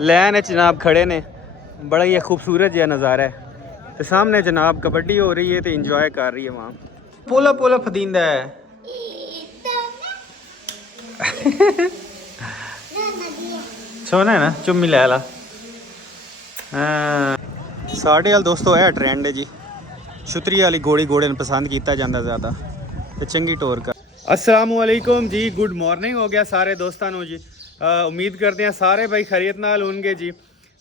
लैन है जनाब खड़े ने, बड़ा ही खूबसूरत जहा नज़ारा है। तो सामने जनाब कबड्डी हो रही है तो इंजॉय कर रही है वहाँ। पोला पोला फदींदा है सोना है ना, चुम्मी लै ला। साढ़े वाल दोस्तों है ट्रेंड है जी, छुतरी वाली गोड़ी घोड़े पसंद किया जाता ज़्यादा तो चंगी टोर का। अस्सलामुअलैकुम जी, गुड मॉर्निंग हो गया सारे दोस्तों जी। उम्मीद करते हैं सारे भाई खैरियत नाल होंगे जी।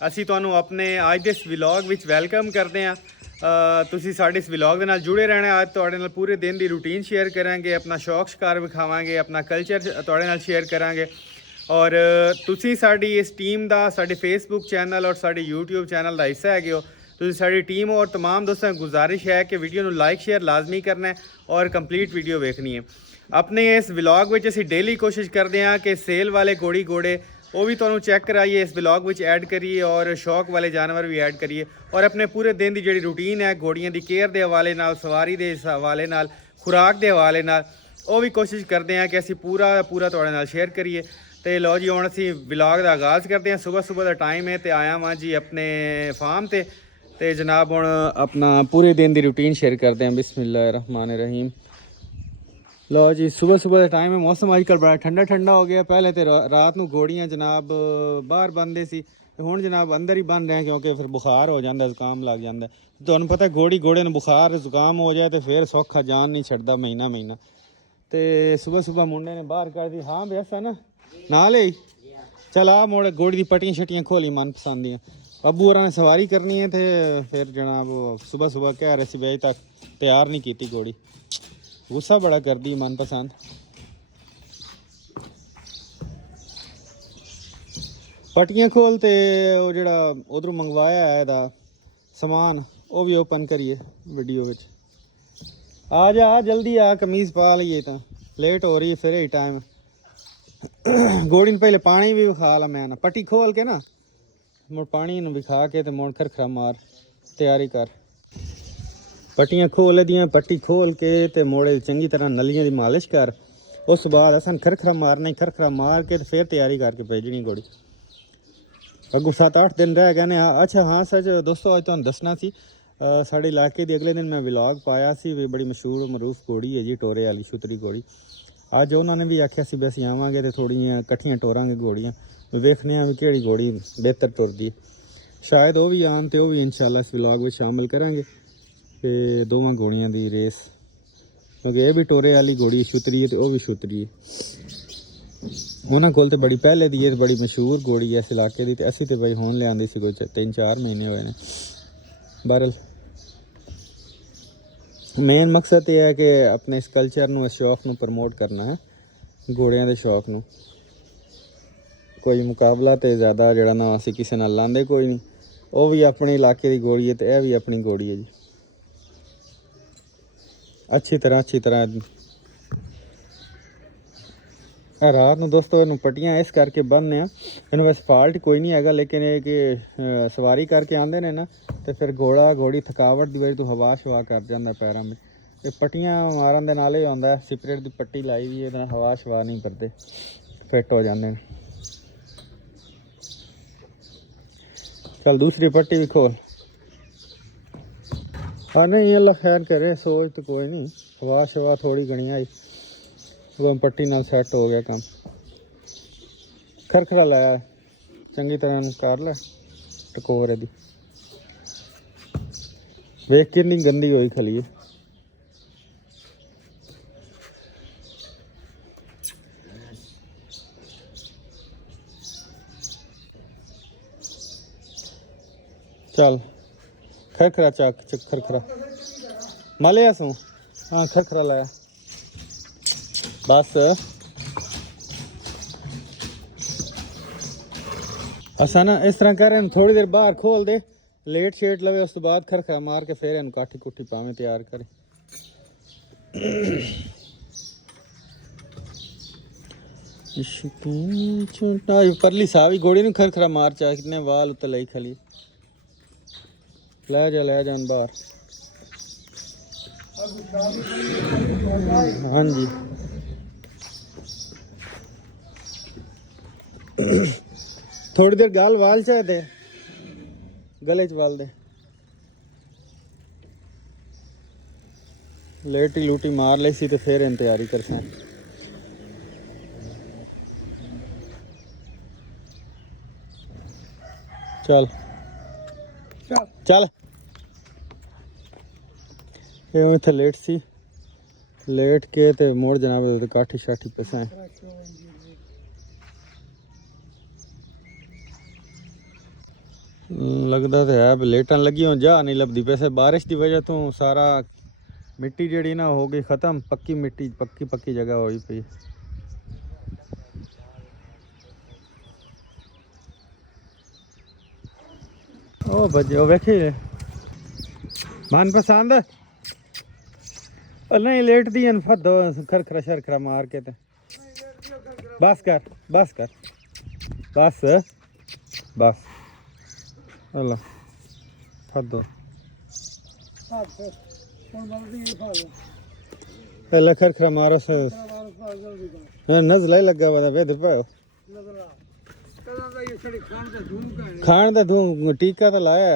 ਅਸੀਂ ਤੁਹਾਨੂੰ ਆਪਣੇ ਅੱਜ ਦੇ ਇਸ ਵਲੌਗ ਵਿੱਚ ਵੈਲਕਮ ਕਰਦੇ ਹਾਂ। ਤੁਸੀਂ ਸਾਡੇ ਇਸ ਵਲੌਗ ਦੇ ਨਾਲ ਜੁੜੇ ਰਹਿਣਾ। ਅੱਜ ਤੁਹਾਡੇ ਨਾਲ ਪੂਰੇ ਦਿਨ ਦੀ ਰੂਟੀਨ ਸ਼ੇਅਰ ਕਰਾਂਗੇ, ਆਪਣਾ ਸ਼ੌਕ ਸ਼ਿਕਾਰ ਵਿਖਾਵਾਂਗੇ, ਆਪਣਾ ਕਲਚਰ ਤੁਹਾਡੇ ਨਾਲ ਸ਼ੇਅਰ ਕਰਾਂਗੇ। ਔਰ ਤੁਸੀਂ ਸਾਡੀ ਇਸ ਟੀਮ ਦਾ ਸਾਡੇ ਫੇਸਬੁੱਕ ਚੈਨਲ ਔਰ ਸਾਡੇ YouTube ਚੈਨਲ ਦਾ ਹਿੱਸਾ ਹੈਗੇ ਹੋ। ਤੁਸੀਂ ਸਾਡੀ ਟੀਮ ਔਰ तमाम ਦੋਸਤਾਂ ਨੂੰ ਗੁਜ਼ਾਰਿਸ਼ ਹੈ ਕਿ ਵੀਡੀਓ ਨੂੰ ਲਾਈਕ ਸ਼ੇਅਰ ਲਾਜ਼ਮੀ ਕਰਨਾ ਹੈ ਔਰ ਕੰਪਲੀਟ ਵੀਡੀਓ ਵੇਖਣੀ ਹੈ। ਆਪਣੇ ਇਸ ਵਲੌਗ ਵਿੱਚ ਅਸੀਂ ਡੇਲੀ ਕੋਸ਼ਿਸ਼ ਕਰਦੇ ਹਾਂ ਕਿ ਸੇਲ ਵਾਲੇ ਘੋੜੀ ਘੋੜੇ वो भी तुहानू चैक कराइए, इस ब्लॉग में ऐड करिए और शौक वाले जानवर भी ऐड करिए। और अपने पूरे दिन की जी रूटीन है घोड़ियों की केयर के हवाले नाल, सवारी के हवाले नाल, खुराक के हवाले नाल वो भी कोशिश करते हैं कि असी पूरा पूरा तुहाडे नाल शेयर करिए। तो लो जी हुण असी ब्लॉग का आगाज़ करते हैं। सुबह सुबह का टाइम है तो आया वहाँ जी अपने फार्म ते जनाब हुण अपना पूरे दिन की रूटीन शेयर करते हैं। बिस्मिल्लाहिर्रहमानिर्रहीम। लो जी सुबह सुबह का टाइम है, मौसम आजकल बड़ा ठंडा ठंडा हो गया। पहले तो रात को घोड़ियाँ जनाब बाहर बंदे सी, हुण जनाब अंदर ही बन रहे हैं क्योंकि फिर बुखार हो जाता, जुकाम लग जाता। तुहानू पता घोड़ी घोड़े में बुखार जुकाम हो जाए तो फिर सौखा जान नहीं छड्डदा महीना महीना। तो सुबह सुबह मुंडे ने बाहर कर दी। हाँ वैसा ना नाल ही चल आ मोड़ घोड़ी की पट्टियाँ शट्टियाँ खोली मन पसंद दियाँ। अबू होरां ने सवारी करनी है तो फिर जनाब सुबह सुबह कह रहे थे अजे तक तैयार नहीं की घोड़ी, गुस्सा बड़ा कर दी मनपसंद। पट्टियाँ खोलते वो जड़ा उधरों मंगवाया है दा समान वो भी ओपन करिए वीडियो विच। आ जा जल्दी आ, कमीज़ पा लीए तो लेट हो रही है फिर ही टाइम। घोड़ी ने पहले पानी भी विखा ला मैं ना, पट्टी खोल के ना मुड़ पानी विखा के तो मुड़ खरखरा मार तैयारी कर। पट्टियाँ खोल दियाँ, पट्टी खोल के तो मोड़े चंगी तरह नलियाँ की मालिश कर। उस बाद असन खरखरा मारना ही, खरखरा मार के तो फिर तैयारी करके भेजनी घोड़ी। अगू 7-8 दिन रह गए ने। अच्छा हाँ सच दोस्तों अज तुहानू दसना सी, साढ़े इलाके की अगले दिन मैं व्लॉग पाया सी, भी बड़ी मशहूर मरूफ घोड़ी है जी टोरे वाली छुतरी घोड़ी। अज उन्होंने भी आख्या सी भी असीं आवांगे तो थोड़ियां कट्ठियां टोरांगे घोड़ियां, वेखने भी किहड़ी घोड़ी बेहतर टुरदी। शायद वो भी आन तो वो भी इंशाल्लाह इस व्लॉग में शामिल करांगे ते दोवां घोड़ियां दी रेस, क्योंकि ये भी टोरे वाली घोड़ी छुतरी है तो वह भी छुतरी है। उन्होंने कोल तो बड़ी पहले दी है, बड़ी मशहूर घोड़ी है इस इलाके की। असी तो बई हुण लियांदी सी, कोई 3-4 महीने हुए ने। बहरल मेन मकसद यह है कि अपने इस कल्चर नूं, इस शौक नूं प्रमोट करना है, घोड़ियां दे शौक नूं। कोई मुकाबला तो ज़्यादा जड़ा ना असी किसी नाल लांदे कोई नहीं। वो भी अपने इलाके की घोड़ी है तो यह भी अपनी घोड़ी है जी। अच्छी तरह रात में दोस्तों इन पट्टियाँ इस करके बन्ने इन वैसे फॉल्ट कोई नहीं है, लेकिन ये कि सवारी करके आते हैं ना तो फिर घोड़ा घोड़ी थकावट की वजह तो हवा शवा कर जाता पैरों में। तो पट्टियाँ मारन दे नाल ही होंदा है, सिपरेट की पट्टी लाई हुई है, हवा शवा नहीं करते, फिट हो जाते हैं। चल दूसरी पट्टी भी खोल। हाँ नहीं अल्लाह खैर करे, सोच तो कोई नहीं, हवा शवा थोड़ी घनी आई वो पट्टी नाल सैट हो गया काम। खरखरा लाया चंगी तरह कर लै टकोर दी, वेख कितनी गंदी हुई खली है। चल खरखरा चक खरखरा मालिया सू। हाँ खरखरा लाया बस। असा ना इस तरह करें, थोड़ी देर बाहर खोल दे, लेट शेट लवे, उस तो बाद खरखरा मार के फिर इन काठी कुठी पावे तैयार करे। परली सावी घोड़ी नूं खरखरा मार चाहे कितने वाल उत्ते लई खली। ले जा बाहर। हाँ जी थोड़ी देर गाल वाल चाहे दे गले च वाल दे लेटी लूटी मार ली सी तो फिर इन तैयारी कर सा चल चल इत्थे लेट सी लेट के ते मोड़ जनाब काठी शाठी पसा लगता तो है लेटन लगी हो जा नहीं लभदी पैसे बारिश की वजह तो सारा मिट्टी जड़ी ना हो गई ख़त्म पक्की मिट्टी पक्की जगह होई पई ओ बजे वेखी मन पसंद नहीं लेट दी फदो खरखरा शरखरा मार के ते बस कर बस अल्लाह फदो पहले खरखरा मारो से नजला लगा हुआ था पाओ खान दा धूम टीका तो लाया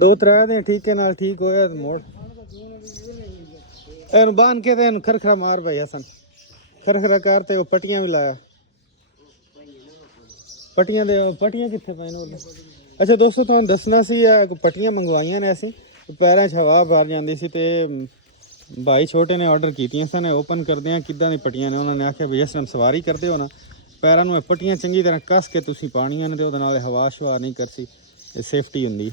दो त्रै दिन टीके नाल ठीक होया मोड़ एन बांध के ते खरखरा मार भाई हसन खरखरा करते वो पट्टियां भी लाया पट्टियां कित्थे पे ने अच्छा दोस्तों तुहानू दसना सी पट्टियां मंगवाइयां ने असीं पैरां च हवा भर जांदी सी ते भाई छोटे ने ऑर्डर कीतियां सन ओपन करदे आ किद्दां दी पट्टियां ने उन्होंने आख्या भी जिस टाइम सवारी करदे हो ना पैरां नूं पट्टियां चंगी तरह कस के तुसीं पाणियां ने ते ओहदे नाल हवा शवा नहीं करसी ये सेफ्टी हुंदी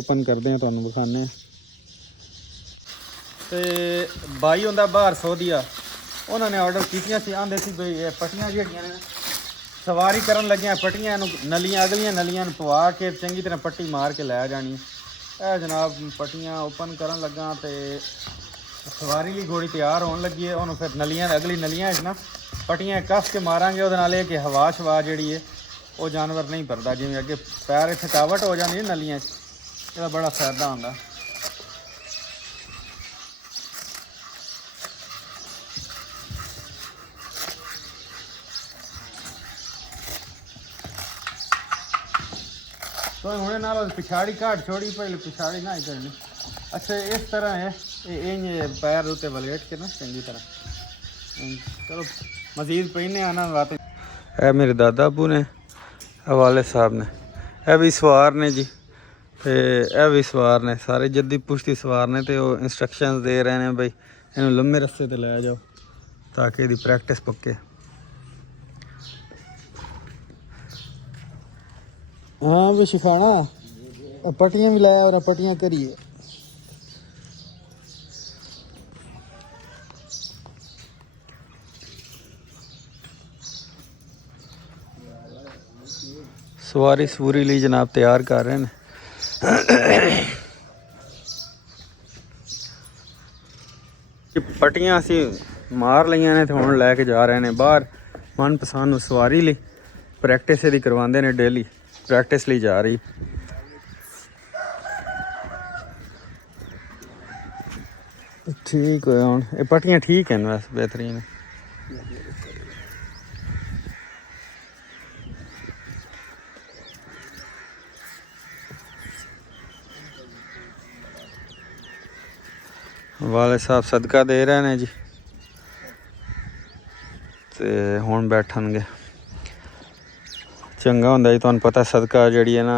ओपन करदे आ तुहानू विखाने ते भाई हुंदा बाहर सऊदीआ उन्होंने ऑर्डर कीतियां सी आंदे सी बई ये पट्टियां जेहड़ियां ने सवारी करन लगियां पट्टियां नलियां अगलियां नलियां पवा के चंगी तरह पट्टी मार के लै जानी ए जनाब पट्टियां ओपन करन लगा तो सवारी ली घोड़ी तैयार होने लगी है उन्होंने फिर नलियां अगली नलियां ना पट्टियां कस के मारांगे वो नाल कि हवा शवा जी है वो जानवर नहीं भरता जिवें अगे पैर थकावट हो जाती है नलियां इसका बड़ा फायदा होंदा तो हुणे नाल पिछाड़ी काट छोड़ी पहले पिछाड़ी ना ही करनी अच्छा इस तरह है ये पैर उत्ते वलेट के ना चंगी तरह चलो मजीद पहने आना रात ए मेरे दादा अबू ने वाले साहब ने ए भी सवार ने जी ते ए भी सवार ने सारे जद्दी पुश्ती सवार ने ते वो इंस्ट्रक्शंस दे रहे हैं भाई इन्हूं लम्बे रस्ते ते लै जाओ ताकि इसकी प्रैक्टिस पक्के हाँ भी सिखाना पट्टियां भी लाया और पट्टियां करिए सवारी सूरी ली जनाब तैयार कर रहे हैं पट्टियां असी मार लियां ने ते हुण लैके जा रहे हैं बाहर मनपसंद सवारी ली प्रैक्टिस यदि करवाते हैं डेली प्रैक्टिस ली जा रही ठीक है हुण ये पट्टियां ठीक हैं वैसे बेहतरीन वाले साहब सदका दे रहे हैं जी ते हुण बैठणगे चंगा होंदा जी तुहानू पता सदका जिहड़ी है ना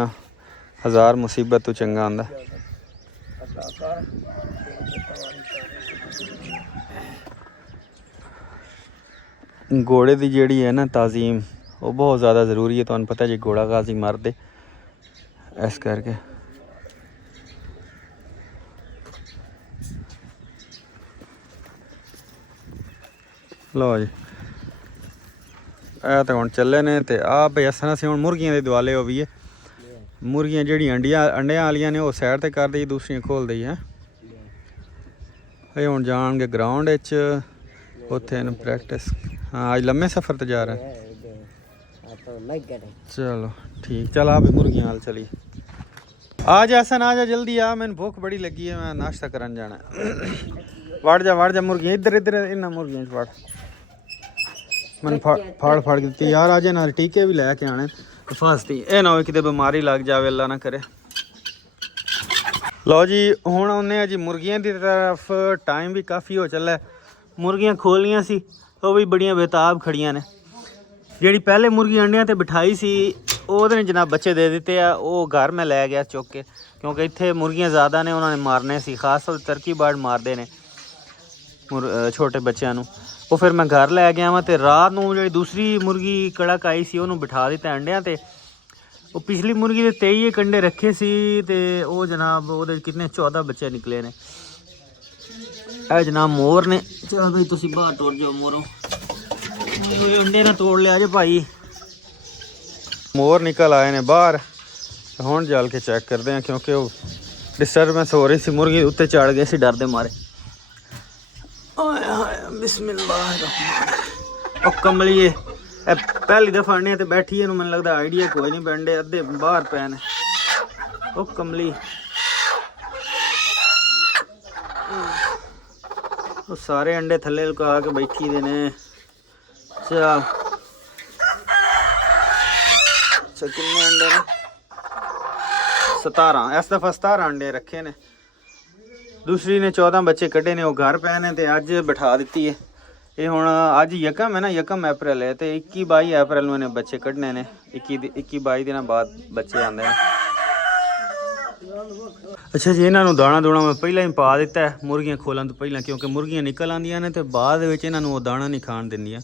1000 मुसीबत तो चंगा आंदा घोड़े की जिहड़ी है ना ताजीम वो बहुत ज़्यादा ज़रूरी है तुहानू पता जी घोड़ा गाजी मर दे इस करके लो जी ए तो हुण चले ने ते आ भाई असन असीं हुण मुर्गियां दे दुआले हो भी है मुर्गियां जिहड़ियां अंडियां वालियां ने वो साइड ते कर देई दूसरियां खोल देई है ये हुण जाणगे ग्राउंड विच उत्थे न प्रैक्टिस हाँ अज लम्मे सफ़र ते जा रहे हैं चलो ठीक चल आ भी मुर्गियां हाल चली आ जा असन आ जा जल्दी आ मैंने भूख बड़ी लगी है मैं नाश्ता करन जाना वड़ जा मुर्गियां इधर इधर इन्हां मुर्गियां च वड़ ਮੈਨੂੰ ਫਾੜ ਫਾੜ ਕੇ ਦਿੱਤੀ ਯਾਰ। ਅੱਜ ਨਾਲ ਟੀਕੇ ਵੀ ਲੈ ਕੇ ਆਣੇ ਫਸਤੀ, ਇਹ ਨਾ ਹੋਵੇ ਕਿਤੇ ਬਿਮਾਰੀ ਲੱਗ ਜਾਵੇ, ਅੱਲਾ ਨਾ ਕਰੇ। ਲਓ ਜੀ ਹੁਣ ਆਉਂਦੇ ਆ ਜੀ ਮੁਰਗੀਆਂ ਦੀ ਤਰਫ। ਟਾਈਮ ਵੀ ਕਾਫੀ ਹੋ ਚੱਲਾ। ਮੁਰਗੀਆਂ ਖੋਲੀਆਂ ਸੀ, ਉਹ ਵੀ ਬੜੀਆਂ ਬੇਤਾਬ ਖੜੀਆਂ ਨੇ। ਜਿਹੜੀ ਪਹਿਲੇ ਮੁਰਗੀ ਅੰਡਿਆਂ ਤੇ ਬਿਠਾਈ ਸੀ ਉਹਦੇ ਨੇ ਜਨਾਬ ਬੱਚੇ ਦੇ ਦਿੱਤੇ ਆ। ਉਹ ਘਰ ਮੈਂ ਲੈ ਗਿਆ ਚੁੱਕ ਕੇ, ਕਿਉਂਕਿ ਇੱਥੇ ਮੁਰਗੀਆਂ ਜ਼ਿਆਦਾ ਨੇ, ਉਹਨਾਂ ਨੇ ਮਾਰਨੇ ਸੀ। ਖਾਸ ਤੌਰ ਤਰਕੀ ਬਰਡ ਮਾਰਦੇ ਨੇ ਛੋਟੇ ਬੱਚਿਆਂ ਨੂੰ। ਉਹ ਫਿਰ ਮੈਂ ਘਰ ਲੈ ਗਿਆ ਵਾਂ। ਅਤੇ ਰਾਤ ਨੂੰ ਜਿਹੜੀ ਦੂਸਰੀ ਮੁਰਗੀ ਕੜਕ ਆਈ ਸੀ ਉਹਨੂੰ ਬਿਠਾ ਦਿੱਤਾ ਅੰਡਿਆਂ ਤੇ। ਉਹ ਪਿਛਲੀ ਮੁਰਗੀ ਦੇ 23 ਅੰਡੇ ਰੱਖੇ ਸੀ ਅਤੇ ਉਹ ਜਨਾਬ ਉਹਦੇ ਕਿੰਨੇ 14 ਬੱਚੇ ਨਿਕਲੇ ਨੇ। ਇਹ ਜਨਾਬ ਮੋਰ ਨੇ। ਚਲੋ ਬਈ ਤੁਸੀਂ ਬਾਹਰ ਟੁਰ ਜਾਓ ਮੋਰੋਂ, ਅੰਡੇ ਨਾ ਤੋੜ ਲਿਆ ਜੇ ਭਾਈ। ਮੋਰ ਨਿਕਲ ਆਏ ਨੇ ਬਾਹਰ। ਹੁਣ ਜਲ ਕੇ ਚੈੱਕ ਕਰਦੇ ਹਾਂ, ਕਿਉਂਕਿ ਉਹ ਡਿਸਟਰਬੈਂਸ ਹੋ ਰਹੀ ਸੀ। ਮੁਰਗੀ ਉੱਤੇ ਚੜ ਗਏ ਸੀ ਡਰਦੇ ਮਾਰੇ। ਓਏ ਹਾਏ ਬਿਸਮਿਲਲਾਹ ਰਹਿਮਾਨ। ਉਹ ਕਮਲੀਏ ਇਹ ਪਹਿਲੀ ਦਫਾ ਅੰਡੇ ਤੇ ਬੈਠੀ, ਇਹਨੂੰ ਮੈਨੂੰ ਲੱਗਦਾ ਆਈਡੀਆ ਕੋਈ ਨਹੀਂ। ਅੰਡੇ ਅੱਧੇ ਬਾਹਰ ਪਏ ਨੇ। ਉਹ ਕਮਲੀ ਉਹ ਸਾਰੇ ਅੰਡੇ ਥੱਲੇ ਲੁਕਾ ਕੇ ਬੈਠੀ ਦੇ ਨੇ। ਚੱਲ ਕਿੰਨੇ ਅੰਡੇ ਨੇ? 17। ਇਸ ਦਫਾ 17 ਅੰਡੇ ਰੱਖੇ ਨੇ। ਦੂਸਰੀ ਨੇ 14 ਬੱਚੇ ਕੱਢੇ ਨੇ, ਉਹ ਘਰ ਪਏ ਨੇ ਤੇ ਅੱਜ ਬਿਠਾ ਦਿੱਤੀ ਹੈ। ਇਹ ਹੁਣ ਅੱਜ ਯਕਮ ਹੈ ਨਾ, ਯਕਮ ਅਪ੍ਰੈਲ ਹੈ ਤੇ 21-22 ਅਪ੍ਰੈਲ ਨੂੰ ਇਹਨੇ ਬੱਚੇ ਕੱਢਣੇ ਨੇ। 21-22 ਦਿਨਾਂ ਬਾਅਦ ਬੱਚੇ ਆਉਂਦੇ ਨੇ। ਅੱਛਾ ਜੀ, ਇਹਨਾਂ ਨੂੰ ਦਾਣਾ ਦੂਣਾ ਮੈਂ ਪਹਿਲਾਂ ਹੀ ਪਾ ਦਿੱਤਾ ਮੁਰਗੀਆਂ ਖੋਲਣ ਤੋਂ ਪਹਿਲਾਂ, ਕਿਉਂਕਿ ਮੁਰਗੀਆਂ ਨਿਕਲ ਆਉਂਦੀਆਂ ਨੇ ਤੇ ਬਾਅਦ ਵਿੱਚ ਇਹਨਾਂ ਨੂੰ ਉਹ ਦਾਣਾ ਨਹੀਂ ਖਾਣ ਦਿੰਦੀਆਂ।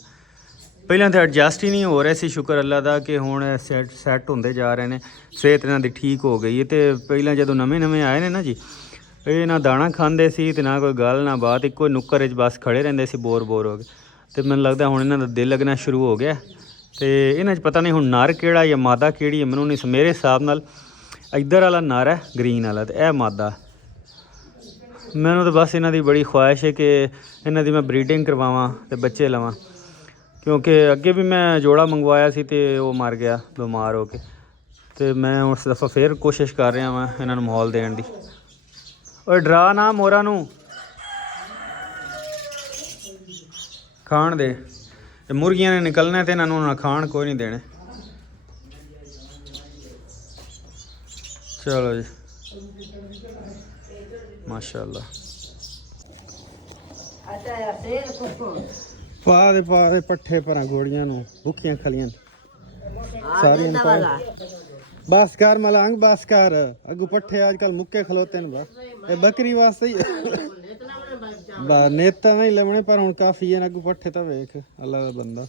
ਪਹਿਲਾਂ ਤਾਂ ਐਡਜਸਟ ਹੀ ਨਹੀਂ ਹੋ ਰਿਹਾ ਸੀ, ਸ਼ੁਕਰ ਅੱਲਾ ਦਾ ਕਿ ਹੁਣ ਸੈੱਟ ਹੁੰਦੇ ਜਾ ਰਹੇ ਨੇ। ਸਿਹਤ ਇਹਨਾਂ ਦੀ ਠੀਕ ਹੋ ਗਈ ਹੈ। ਅਤੇ ਪਹਿਲਾਂ ਜਦੋਂ ਨਵੇਂ ਆਏ ਨੇ ਨਾ ਜੀ, ਇਹ ਨਾ ਦਾਣਾ ਖਾਂਦੇ ਸੀ ਅਤੇ ਨਾ ਕੋਈ ਗੱਲ ਨਾ ਬਾਤ, ਇੱਕੋ ਨੁੱਕਰ ਵਿੱਚ ਬਸ ਖੜੇ ਰਹਿੰਦੇ ਸੀ ਬੋਰ ਹੋ ਕੇ। ਅਤੇ ਮੈਨੂੰ ਲੱਗਦਾ ਹੁਣ ਇਹਨਾਂ ਦਾ ਦਿਲ ਲੱਗਣਾ ਸ਼ੁਰੂ ਹੋ ਗਿਆ। ਅਤੇ ਇਹਨਾਂ 'ਚ ਪਤਾ ਨਹੀਂ ਹੁਣ ਨਰ ਕਿਹੜਾ ਜਾਂ ਮਾਦਾ ਕਿਹੜੀ ਹੈ, ਮੈਨੂੰ ਨਹੀਂ। ਮੇਰੇ ਹਿਸਾਬ ਨਾਲ ਇੱਧਰ ਵਾਲਾ ਨਰ ਹੈ ਗਰੀਨ ਵਾਲਾ, ਅਤੇ ਇਹ ਮਾਦਾ। ਮੈਨੂੰ ਤਾਂ ਬਸ ਇਹਨਾਂ ਦੀ ਬੜੀ ਖੁਆਇਸ਼ ਹੈ ਕਿ ਇਹਨਾਂ ਦੀ ਮੈਂ ਬਰੀਡਿੰਗ ਕਰਵਾਵਾਂ ਅਤੇ ਬੱਚੇ ਲਵਾਂ, ਕਿਉਂਕਿ ਅੱਗੇ ਵੀ ਮੈਂ ਜੋੜਾ ਮੰਗਵਾਇਆ ਸੀ ਅਤੇ ਉਹ ਮਰ ਗਿਆ ਬਿਮਾਰ ਹੋ ਕੇ। ਅਤੇ ਮੈਂ ਉਸ ਦਫਾ ਫਿਰ ਕੋਸ਼ਿਸ਼ ਕਰ ਰਿਹਾ ਵਾਂ ਇਹਨਾਂ ਨੂੰ ਮਾਹੌਲ ਦੇਣ ਦੀ। ਓਏ ਡਰਾ ਨਾ ਮੋਰਾਂ ਨੂੰ, ਖਾਣ ਦੇ। ਤੇ ਮੁਰਗੀਆਂ ਨੇ ਨਿਕਲਣਾ ਤੇ ਇਹਨਾਂ ਨੂੰ ਨਾ ਖਾਣ ਕੋਈ ਨਹੀਂ ਦੇਣੇ। ਚਲੋ ਜੀ ਮਾਸ਼ਾਅੱਲਾ। ਪਾ ਦੇ ਪੱਠੇ ਭਰਾਂ ਗੋੜੀਆਂ ਨੂੰ, ਭੁੱਖੀਆਂ ਖਲੀਆਂ ਸਾਰੀਆਂ। बस कर मलंग, बस कर। अगू पट्ठे आजकल मुक्के खलोते हैं बस। ये बकरी वास्ते ही नेता नहीं लमने, पर हुण काफी है। अगू पट्ठे तो वेख अल्लाह दा बंदा।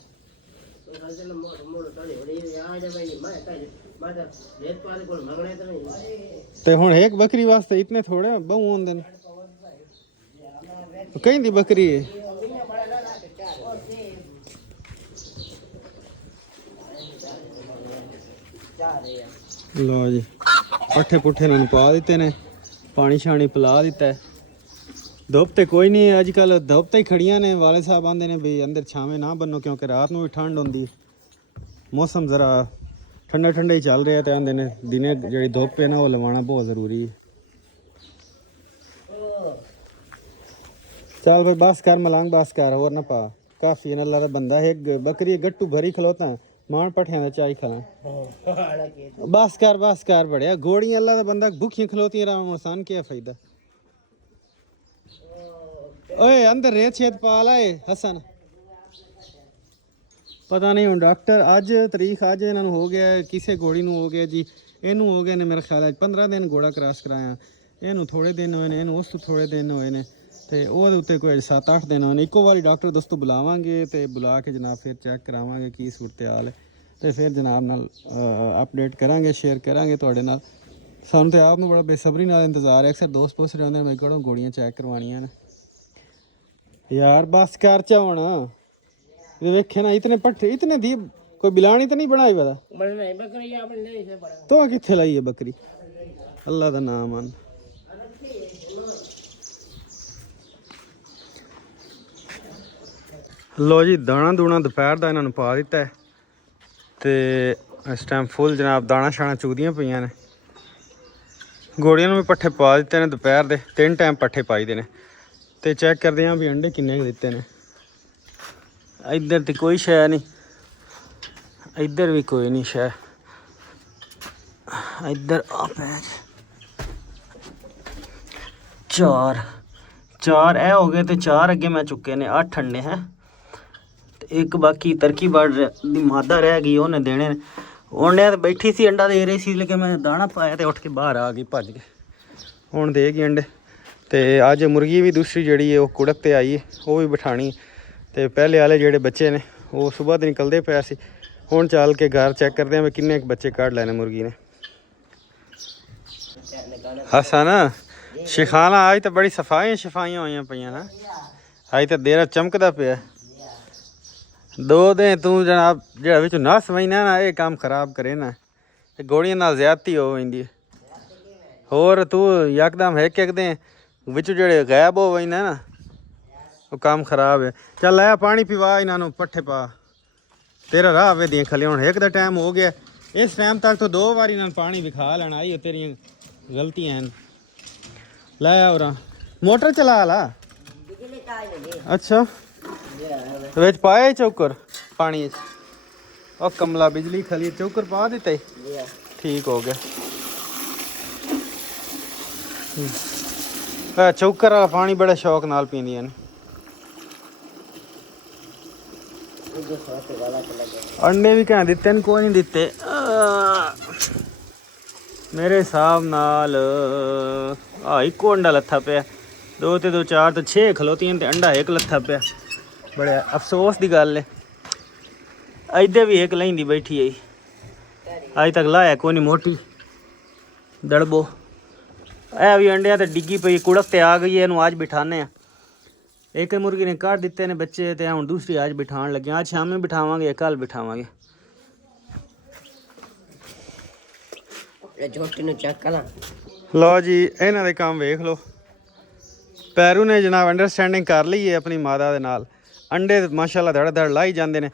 ते हुण एक बकरी वास्ते इतने थोड़े बहु होंदे ने। कहीं दी बकरी है। लो जी पट्ठे पुट्ठे इन्होंने पा दिते ने, पानी शानी पिला दिता है। धुप तो कोई नहीं अजकल, धुप तो ही खड़ियां ने। वाले साहब आंदे ने भी अंदर छावें ना बनो, क्योंकि रात में भी ठंड होंदी। मौसम ज़रा ठंडा ठंडा ही चल रहा है। तो आंदे ने दिने जी धुप है ना वो लवाना बहुत ज़रूरी है। चल भाई बस कर मलंग, बस कर, और ना पा। काफ़ी है अल्लाह दा बंदा। एक बकरी गट्टू भरी खलोता मान पट्ठियां दा चाई खाना। बस कर बढ़िया। घोड़ियां अल्लाह दा बंदा भुखियां खलोतियां राम इंसान क्या फायदा। ओए अंदर रेत छेत पा लाए हसन। पता नहीं हूँ डॉक्टर अज तरीक अज इन्होंने हो गया, किसी घोड़ी नूं हो गया जी, इनू हो गए ने मेरे ख्याल 15 दिन घोड़ा क्रॉस कराया। इनू थोड़े दिन होए ने, इनू उस तो थोड़े दिन होए ने, तो वो उत्ते कोई 7-8 दिन होने। इक्को बारी डॉक्टर दोस्तों बुलावांगे तो बुला के जनाब फिर चेक करावांगे की सूरत हाल है, तो फिर जनाब नाल अपडेट करांगे, शेयर करांगे तुहाडे नाल। सानूं तो आप बड़ा बेसब्री नाल इंतजार है। अक्सर दोस्त पुछ रहे होंदे मैं कड़ों गोड़ियां चेक करवानियां ने। यार बस कर चावना वेखे ना, इतने पट्ठे इतने दी कोई बिलानी तो नहीं बनाई पता तो कित्थे लाई है बकरी। अल्लाह दा नाम मान। लो जी दाना दूना दोपहर का इन्होंने पा दिता है। तो इस टाइम फुल जनाब दाना शाना चुगदियां पईयां ने। घोड़ियां भी पट्ठे पा दिते ने दोपहर के 3 टाइम पट्ठे पाई दे ने। तो चेक करते हैं भी अंडे किन्ने दिते ने। इधर तो कोई शय नहीं, इधर भी कोई नहीं शय। इधर चार चार ए हो गए तो 4 अगे मैं चुके ने 8 अंडे हैं। एक बाकी तरकी बाड़ दी मादा रह गई, उन्हें देने ने। उन्हें तो बैठी सी अंडा दे रही सी, लेकिन मैं दाना पाया तो उठ के बाहर आ गई भज के। हुण देगी अंडे। तो अज मुर्गी भी दूसरी जड़ी है वो कुड़क ते आई है, वो भी बिठानी। तो पहले वाले जेडे बच्चे ने वो सुबह तो निकलते पे सी। हुण चल के घर चेक करते हैं किन्ने बच्चे कढ़ लैने मुर्गी ने। हसन शिखाना आज तो बड़ी सफाइयां हुई पईयां ना, अज तो देरा चमकदा पिया। 2 दिन तू जनाब जेड़ा विच नस वहीना ना, ये काम खराब करे ना, गोलियां नाल ज्यादती हो वेंदी है। होर तू यकदम एक दिन विच जेड़े गायब हो वहीना ना, वो काम खराब है। चल आया पानी पिवा इन्हों, पट्ठे पा, तेरा राह वे दियां खली। हुण एक दा टाइम हो गया, इस टाइम तक तो 2 बार इन्होंने पानी विखा लेना। आई तेरियां गलतियां हैं। लै और मोटर चला ला। अच्छा विच पाए चौकर पानी, और कमला बिजली खली चौकर पा दिते, ठीक हो गया। चौकर वाला पानी बड़े शौक नाल पींदियां ने। अंडे भी कह दिते कोई नहीं दिते मेरे हिसाब नाल। इको अंडा लत्था पे, 2 ते 2 4 तो 6 खलोतियां ते अंडा एक लत्था पे। बड़े अफसोस की गल है। इधर भी एक लैंदी बैठी है, अज तक लाया कोई नहीं मोटी दड़बो। है भी अंडिया तो डिग्गी पई, कुड़क ते आ गई है, इनू आज बिठाने हैं। एक मुर्गी ने काट दिते ने बच्चे, तो हुण दूसरी आज बिठान लगे। आज शामी बिठावांगे, कल बिठावांगे। लो जी इन्हां दे काम वेख लो। पैरू ने जनाब अंडरस्टैंडिंग कर ली है अपनी मादा दे नाल। अंडे माशाल्लाह धड़ धड़ लाई जाते हैं।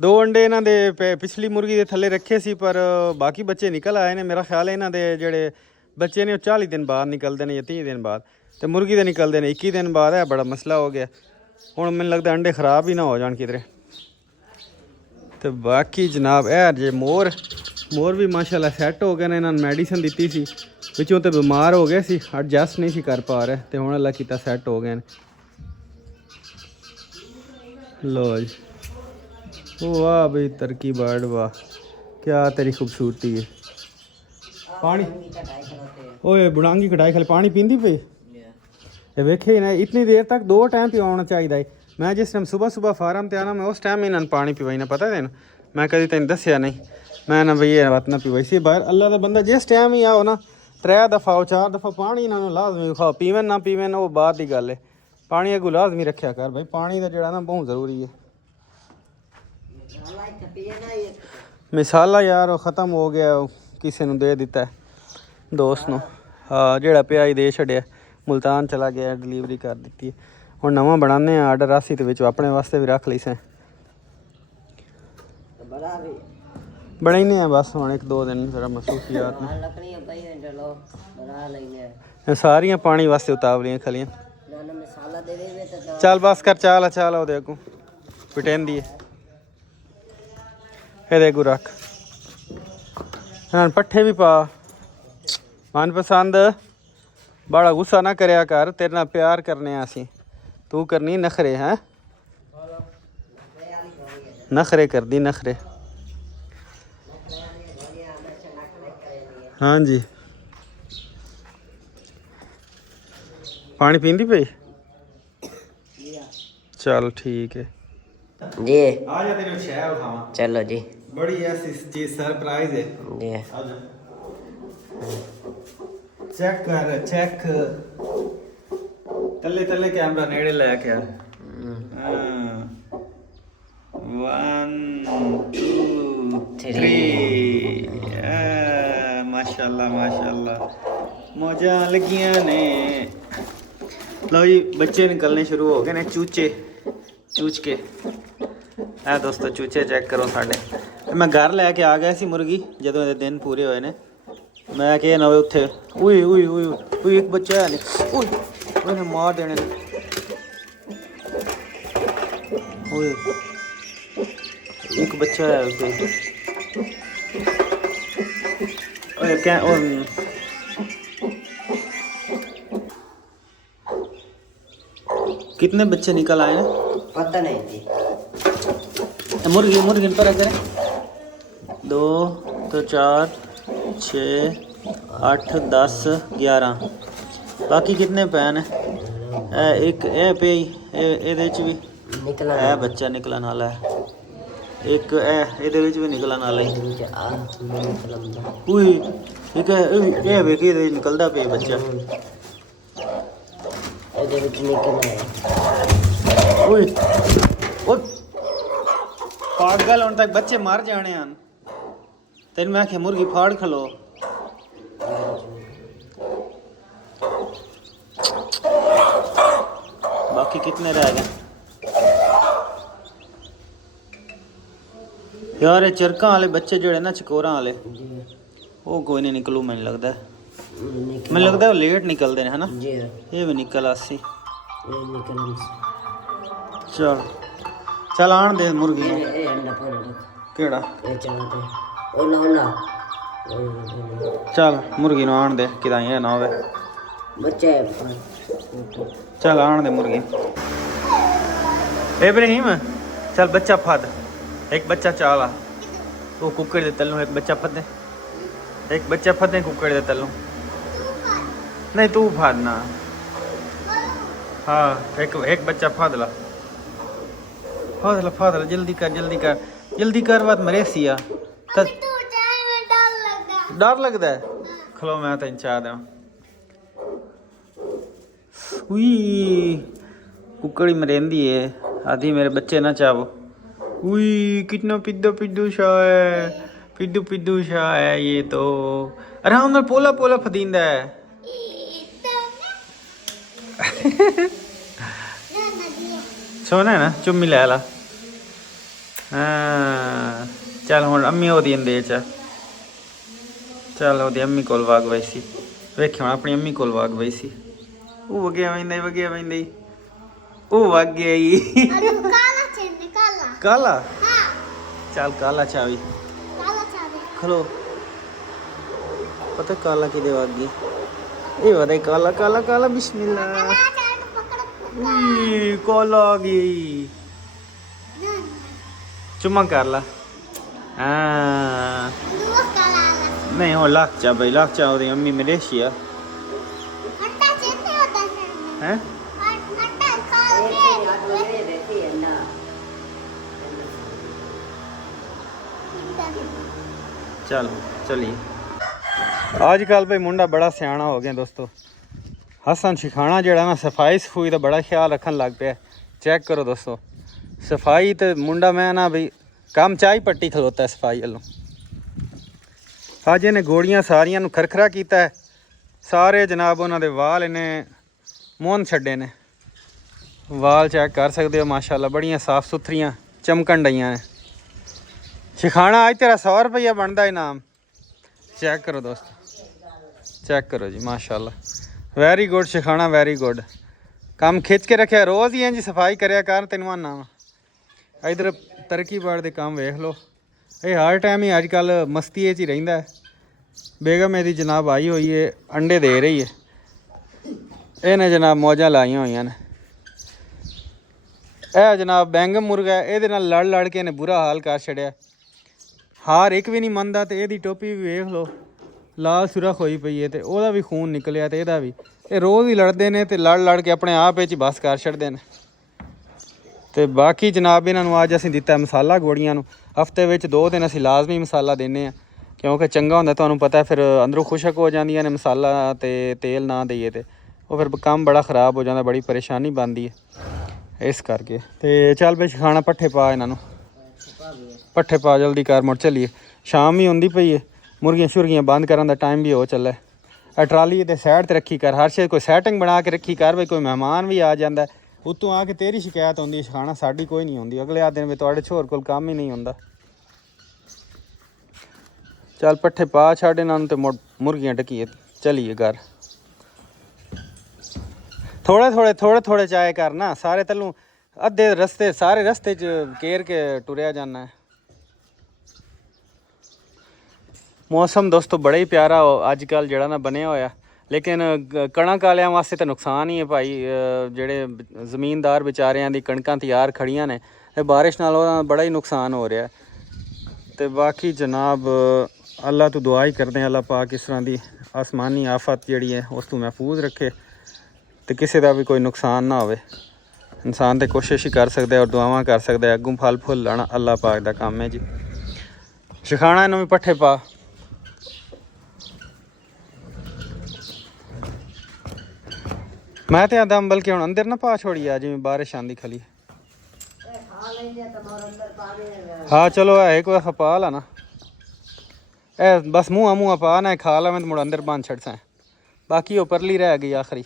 2 अंडे इन्हां दे पिछली मुर्गी दे थल्ले रखे सी, पर बाकी बच्चे निकल आए ने। मेरा ख्याल है इन्हां दे जेड़े बच्चे ने 40 दिन बाद निकलते हैं या 30 दिन बाद, तो मुर्गी दे निकलते हैं 21 दिन बाद। है बड़ा मसला हो गया। हुण मैनूं लगदा अंडे खराब ही ना हो जान किधरे। तो बाकी जनाब है जे मोर भी माशाल्लाह सैट हो गए ने। इन्होंने मेडिसिन दी सी, विचों तो बीमार हो गए सी, एडजस्ट नहीं सी कर पा रहे, तो हुण अल्लाह कीता सैट हो गए ने। लो जी वाह भाई तरकी बर्ड, वाह क्या तेरी खूबसूरती है। पानी ओए बुढ़ांगी कटाई खाली पानी पींदी पई। वेखे ना इतनी देर तक 2 टाइम पिवाना चाहिए। मैं जिस टाइम सुबह फार्म ते आना, मैं उस टाइम इन्होंने पानी पिवाई ना, पता तेन मैं कभी तेन दसिया नहीं। मैं ना भई बात ना पिवाई सी बाहर। अल्लाह का बंदा जिस टाइम ही आओ ना 3 दफ़ा 4 दफ़ा पानी इन्होंने लाजमी खाओ। पीवन ना पीवन वो बाद की गल है। पानी अगू लाजमी रखा कर भाई, पानी का जोड़ा ना बहुत ज़रूरी है। मिसाला यार वो ख़त्म हो गया, किसी ने दे दिता है दोस्त नूं। हाँ जेड़ा पिया ही दे छड़िया, मुल्तान चला गया, डिलीवरी कर दी है। हुण नवां बनाने आर्डर आसी तो अपने वास्ते भी रख ली से। बनाने हैं बस हुण 1-2 दिन फिर मसरूफियात ने सारियां पानी वास्ते उतावलियां खलियां। चल बस कर चाल चाल ओदे अगू पिटेंदी है, एदे अगू रख। पट्ठे भी पा मनपसंद। बड़ा गुस्सा ना करया कर, तेरे नाल प्यार करने असी, तू करनी नखरे हैं, नखरे कर दी नखरे। हाँ जी पानी पींदी पई, चल ठीक है जी। आ जा तेरे शहर उठावा। चलो जी, बड़ी ऐसी चीज सरप्राइज है जी। चेक कर चेक, तले तले कैमरा नेड़े लेके आ। 1 2 3 माशाल्लाह माशाल्लाह मौजा लगियां ने। लो जी बच्चे निकलने शुरू हो गए ने, चूचे चूच के। है दोस्तों चूचे चेक करो साढ़े। मैं घर लैके आ गया सी मुर्गी जदों ये दिन पूरे होए ने। मैं क्या ना उत्थे उई उई उई उई एक बच्चा है नहीं, उई उन्हें मार देने ने। उई एक बच्चा है उसपे। ओए क्या और कितने बच्चे निकल आए हैं पता नहीं जी। मुर्गी मुर्गी पर करें 2 तो 4 6 8 10 11 बाकी कितने पैन है एक ए पे ਇਹਦੇ ਚ ਵੀ निकला है बच्चा निकलन वाला है एक ਇਹਦੇ ਵਿੱਚ ਵੀ ਨਿਕਲਣ ਵਾਲਾ ਹੈ ਉਈ ਠੀਕ ਹੈ ਇਹ ਵੇਖ ਇਹਦੇ ਨਿਕਲਦਾ ਪਿਆ ਬੱਚਾ ਇਹਦੇ ਵਿੱਚ ਨਿਕਲਣਾ ਹੈ ਉਈ ਉਹ ਪਾਗਲ ਹੁਣ ਤੱਕ ਬੱਚੇ ਮਰ ਜਾਣੇ ਹਨ ਤੈਨੂੰ ਮੈਂ ਆਖਿਆ ਮੁਰਗੀ ਫਾੜ ਖਲੋ बाकी कितने रह गए यार ये चरका वाले बच्चे जोड़े ना चकोरा वाले वो कोई नहीं निकलू मैंने लगता है मैंने लगता है वो लेट निकलते हैं है ना जी ये भी निकल आसी निकल चल चल आन दे मुर्गी ये अंडा पाना केड़ा ये चलाते ओ ना ना चल मुर्गी नु आन दे किदा ये ना होवे बच्चे चल आन दे मुर्गी इब्राहिम चल बच्चा फद एक बच्चा चाला वो कुकर दे तल्लू एक बच्चा फदे एक बच्चा फदे कुकर दे तल्लू नहीं तू फद ना हाँ एक बच्चा फद ला जल्दी कर बात मरे सिया डर लगता है खलो मैं तेन चाह दें उई कुकड़ी मरेंदी है आधी मेरे बच्चे ना चावो उई कितना पिद्दू शाह है पिद्दू शाह है ये तो आराम नाल पोला फदींदा है सोना है ना चुम्मी लै ला हाँ चल हुण अम्मी ओदी दे चल ओदी अम्मी कोल वाग वैसी वेखी हुण अपनी अम्मी कोल वाग वैसी वो वग्या वैंदा वो वग गया काला चल काला चावी खलो पता काला कि वागी ये वदे काला बिस्मिल्लाह काला आ गई चुम्मा कर ला हाँ नहीं हो लाख चा भाई लाख चा ओदी अम्मी मलेशिया हैं चलिए आजकल भाई मुंडा बड़ा सियाना हो गया दोस्तों हसन शिखाना जड़ा ना सफाई सफूई का बड़ा ख्याल रखन लग पे चेक करो दोस्तों सफाई तो मुंडा मैं ना भाई काम चाही पट्टी खलोता है सफाई वालों अज इन्हें गोड़ियां सारियां नूं खरखरा किया है सारे जनाब उन्होंने वाल इन्हें मोहन छड्डे ने वाल चेक कर सकते हो माशाल्लाह बड़ियां साफ सुथरियां चमकन डईयां ने शिखाना आज तेरा 100 रुपया बनता इनाम चेक करो दोस्त चेक करो जी माशाल्लाह वेरी गुड शिखाना वेरी गुड काम खिंच के रखे रोज़ ही इंज सफाई करया कर तेनू आना वा इधर तरक्की बाड़ दे काम वेख लो ये हर टाइम ही अजकल मस्ती ही रहिंदा है बेगम मेरी जनाब आई हुई है अंडे दे रही है इन्हें जनाब मौजा लाइया हुई ने यह जनाब बैंगम मुर्गा है ये लड़ के इन्हें बुरा हाल कर छड़िया हार एक भी नहीं मनता तो यदी टोपी भी वेख लो लाल सुरख होई पई है तो वह भी खून निकलिया तो यदा भी ये रोज़ ही लड़ते हैं तो लड़ के अपने आप ही बस कर छड़ते हैं तो बाकी जनाब इन्हों अज असीं दिता मसाला गोड़ियां नूं हफ्ते में 2 दिन असीं लाजमी मसाला देने क्योंकि चंगा होंदा तुहानूं पता है फिर अंदरों खुशक हो जांदियां ने मसाला ते तेल ना दईए तो वो फिर काम बड़ा ख़राब हो जाता बड़ी परेशानी बनती है इस करके तो चल भाई खाना पट्ठे पा इन्हों पट्ठे पा जल्दी कर मुड़ चलीए शाम ही होंदी पई है मुर्गियां शुर्गियां बंद करने का टाइम भी हो चला है ट्राली तो साइड ते रखी कर हर शे कोई सैटिंग बना के रखी कर भाई कोई मेहमान भी आ जाता है उत्तों आके तेरी शिकायत होंदी खाना साड़ी कोई नहीं होंदी अगले आ दिन में तुहाडे होर कोल काम ही नहीं होंदा चल पट्ठे पा छड़ इन्हों तो मुर्गियां ढकीए चलीए घर थोड़े चाहे करना सारे तलू अद्धे रस्ते सारे रस्ते च केर के टुरिया जाना है मौसम दोस्तों बड़ा ही प्यारा अजकल जड़ा ना बनया होया, लेकिन कणक वालियां वास्ते तो नुकसान ही है भाई। जेड़े ज़मीनदार बेचारियां दी कणकां तैयार खड़ियां ने, बारिश नाल ओहदा बड़ा ही नुकसान हो रहा है। तो बाकी जनाब अल्लाह तो दुआ ही करते हैं, अल्लाह पाक इस तरह की आसमानी आफत जिहड़ी है उस तो महफूज रखे, तो किसी का भी कोई नुकसान ना होवे। इंसान तो कोशिश ही कर सकता है और दुआवां कर सकता है, अगों फल फुल लाना अल्लाह पाक का काम है जी। शिखाना इन्हों भी पट्ठे पा। मैं तो आदा बल्कि हुण अंदर ना पा छोड़ी आ, जिवें बारिश आंदी खली। हाँ चलो है कोई खपा ला ना, ए बस मुँह मुँह पा ना खा ला, मैं तो मुड़ अंदर बांध छड़ सा। बाकी वो परली रह गई आखिरी।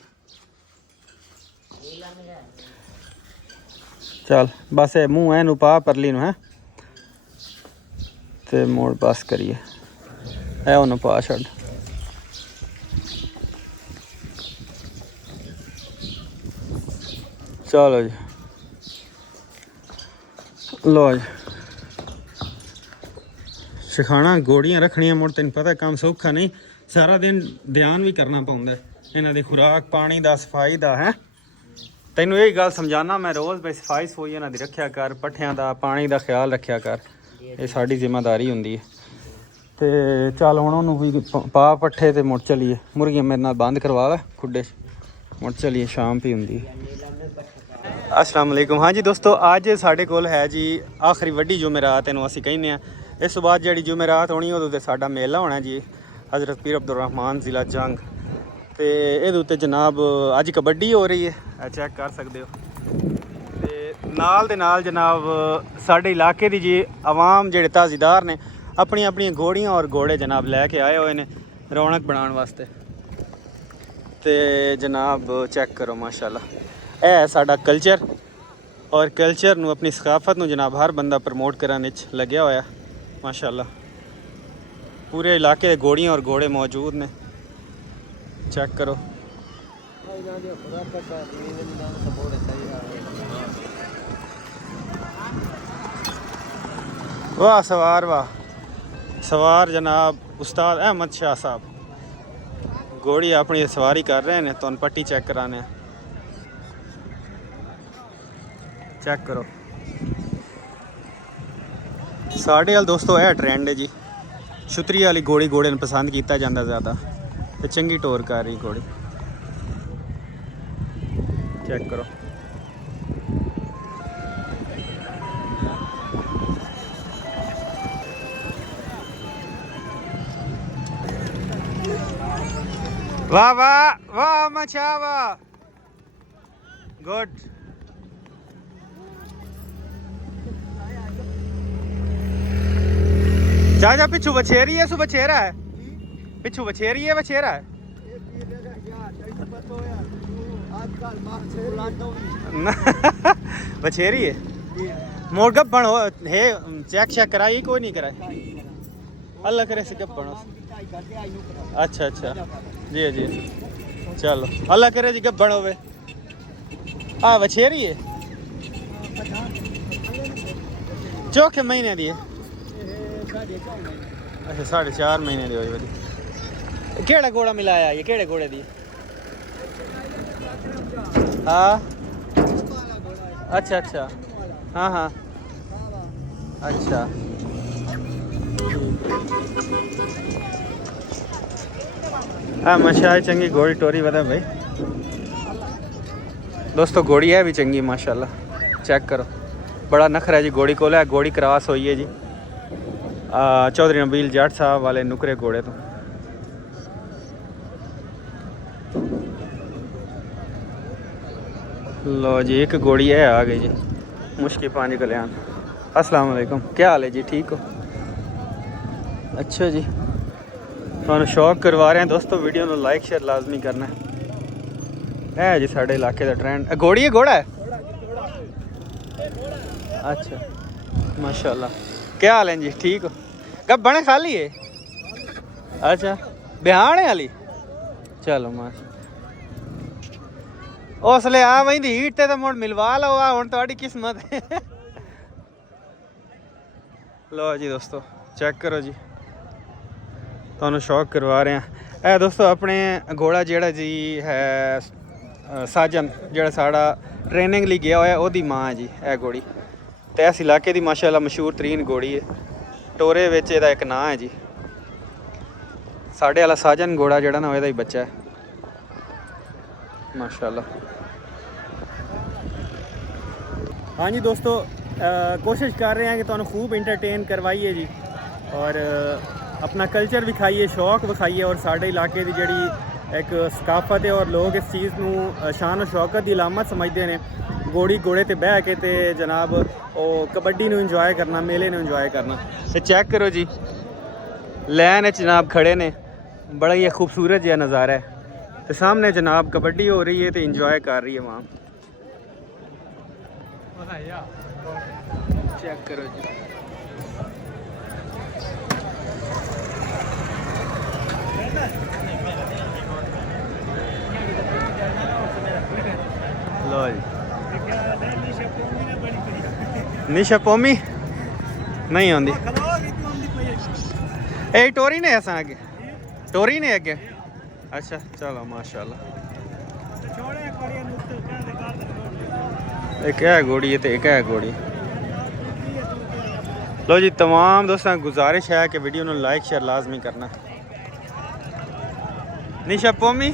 चल बस ए मुँह है पा परली है, तो मुड़ बस करिए है उन्हें पा छड़। चलो जी लो जी, सिखाना घोड़ियाँ रखनियाँ मुड़ तेन पता काम सौखा नहीं, सारा दिन ध्यान भी करना पौंदा इन्हां दी खुराक पानी दा सफाई दा है। तैनू यही गल समझाना मैं रोज़ भाई सफाई सफूई इन्हां दी रखिया कर, पट्ठियां दा पानी दा ख्याल रखिया कर, ये साडी जिम्मेदारी हुंदी है। ते चल हुण उहनूं भी पा पट्ठे ते मुड़ चलीए, मुर्गियां मेरे नाल बंद करवा ला खुड्डे, मुड़ चलीए शाम भी हुंदी है। अस्सलाम वालेकुम। हाँ जी दोस्तों, अज साढ़े कोल है जी आखिरी वड्डी जुमेरात इन्हूं असीं कहने। इस तो बाद जिहड़ी जुमेरात होनी उदों ते साडा मेला होना जी, हज़रत पीर अब्दुल रहमान ज़िला जंग। तो ये उत्ते जनाब अज कबड्डी हो रही है, चेक कर सकते हो। तो नाल दे नाल जनाब साढ़े इलाके दी जी आवाम जेह्ड़े ताज़ीदार ने अपनी अपनी घोड़ियाँ और घोड़े जनाब लैके आए हुए ने रौनक बनाने वास्ते। तो जनाब चेक करो माशाल्लाह, है साडा कल्चर, और कल्चर नू अपनी सकाफत नू जनाब हर बंदा प्रमोट करने लग्या होया माशाल्लाह। पूरे इलाके दे घोड़ियाँ और घोड़े मौजूद ने, चेक करो। वाह सवार, वाह सवार जनाब उस्ताद अहमद शाह साहब घोड़ी अपनी सवारी कर रहे हैं, तो पट्टी चेक कराने, चेक करो। साढ़े वाल दोस्तों यह ट्रेंड है जी, छुतरी वाली घोड़ी घोड़े पसंद किया जाता ज़्यादा, तो चंगी टोर कर रही घोड़ी, चेक करो। वाह वाह वाह मचा वाह, गुड। जा जा पिछू बछेरी है, सु बछेरा है, पिछू बछेरी है, बछेरा है। बछेरी है, मोर गब्बन हो है, चेक शेक कराई कोई नहीं कराई, अल्लाह करे से गब्बन हो। अच्छा अच्छा जी जी, चलो अल्लाह करे जी गब्बन होवे। हाँ बछेरी है, चौखे महीने दी है, अच्छा 4.5 महीने दी होई वाली। केड़ा घोड़ा मिलाया ये, केड़े घोड़े दी? हाँ अच्छा अच्छा, हाँ हाँ अच्छा। हाँ मशा है चंगी घोड़ी टोरी बता भाई दोस्तों, घोड़ी है भी चंगी माशाल्लाह, चेक करो। बड़ा नखरा है जी घोड़ी को, है घोड़ी क्रॉस हुई है जी चौधरी नबील जट साहब वाले नुकरे घोड़े तो। लो जी एक घोड़ी है आ गई जी, मुश्किल 5 कल्याण। अस्सलाम वालेकुम, क्या हाल है जी, ठीक हो? अच्छा जी, तुहानू शौक करवा रहे हैं दोस्तों, वीडियो को लाइक शेयर लाजमी करना है जी। साढ़े इलाके का ट्रेंड घोड़ी है, घोड़ा है, अच्छा माशाल्लाह। क्या हाल है जी, ठीक हो? कब बने खाली है, अच्छा बिहान वाली, चलो माशा उसले आ वही हीट ते मुड़ मिलवा लो, हुण तुहाडी किस्मत है। लो जी दोस्तों चेक करो जी, ਤੁਹਾਨੂੰ ਸ਼ੌਕ ਕਰਵਾ ਰਹੇ ਹਾਂ। ਇਹ ਦੋਸਤੋ ਆਪਣੇ ਘੋੜਾ ਜਿਹੜਾ ਜੀ ਹੈ ਸਾਜਨ, ਜਿਹੜਾ ਸਾਡਾ ਟ੍ਰੇਨਿੰਗ ਲਈ ਗਿਆ ਹੋਇਆ, ਉਹਦੀ ਮਾਂ ਹੈ ਜੀ ਇਹ ਘੋੜੀ। ਤੇ ਇਸ ਇਲਾਕੇ ਦੀ ਮਾਸ਼ਾਅੱਲਾ ਮਸ਼ਹੂਰ ਤਰੀਨ ਘੋੜੀ ਹੈ। ਟੋਰੇ ਵਿੱਚ ਇਹਦਾ ਇੱਕ ਨਾਂ ਹੈ ਜੀ। ਸਾਡੇ ਵਾਲਾ ਸਾਜਨ ਘੋੜਾ ਜਿਹੜਾ ਨਾ, ਇਹਦਾ ਹੀ ਬੱਚਾ ਹੈ माशाल्लाह। हाँ जी दोस्तों, कोशिश कर रहे हैं कि तुहानू खूब इंटरटेन करवाइए जी, और अपना कल्चर विखाइए, शौक विखाइए, और साढ़े इलाके की जिहड़ी एक सकाफत है और लोग इस चीज़ नू शान और शौकत की अलामत समझते हैं। घोड़ी घोड़े ते बह के ते जनाब वो कबड्डी नू इंजॉय करना, मेले नू इंजॉय करना। ते चेक करो जी, लैन जनाब खड़े ने, बड़ा ही खूबसूरत जिहा नज़ारा है। तो सामने जनाब कबड्डी हो रही है, तो इंजॉय कर रही है वहाँ। चेक करो जी, लो जी। निशा पोमी नहीं आंदी, ए टोरी ने ऐसा आगे, टोरी ने अगे। अच्छा चलो माशाल्लाह। एक है घोड़ी है तो एक है घोड़ी। लो जी, तमाम दोस्तों गुजारिश है कि वीडियो ਨੂੰ लाइक शेयर लाजमी करना। निशा पोमी,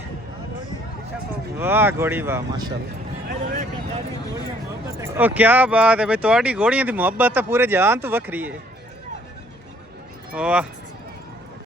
वाह घोड़ी वाह माशाल्लाह। ओ क्या बात है भाई, ਤੁਹਾਡੀ घोड़ियां दी मोहब्बत तो पूरे जहान तो वखरी है। वाह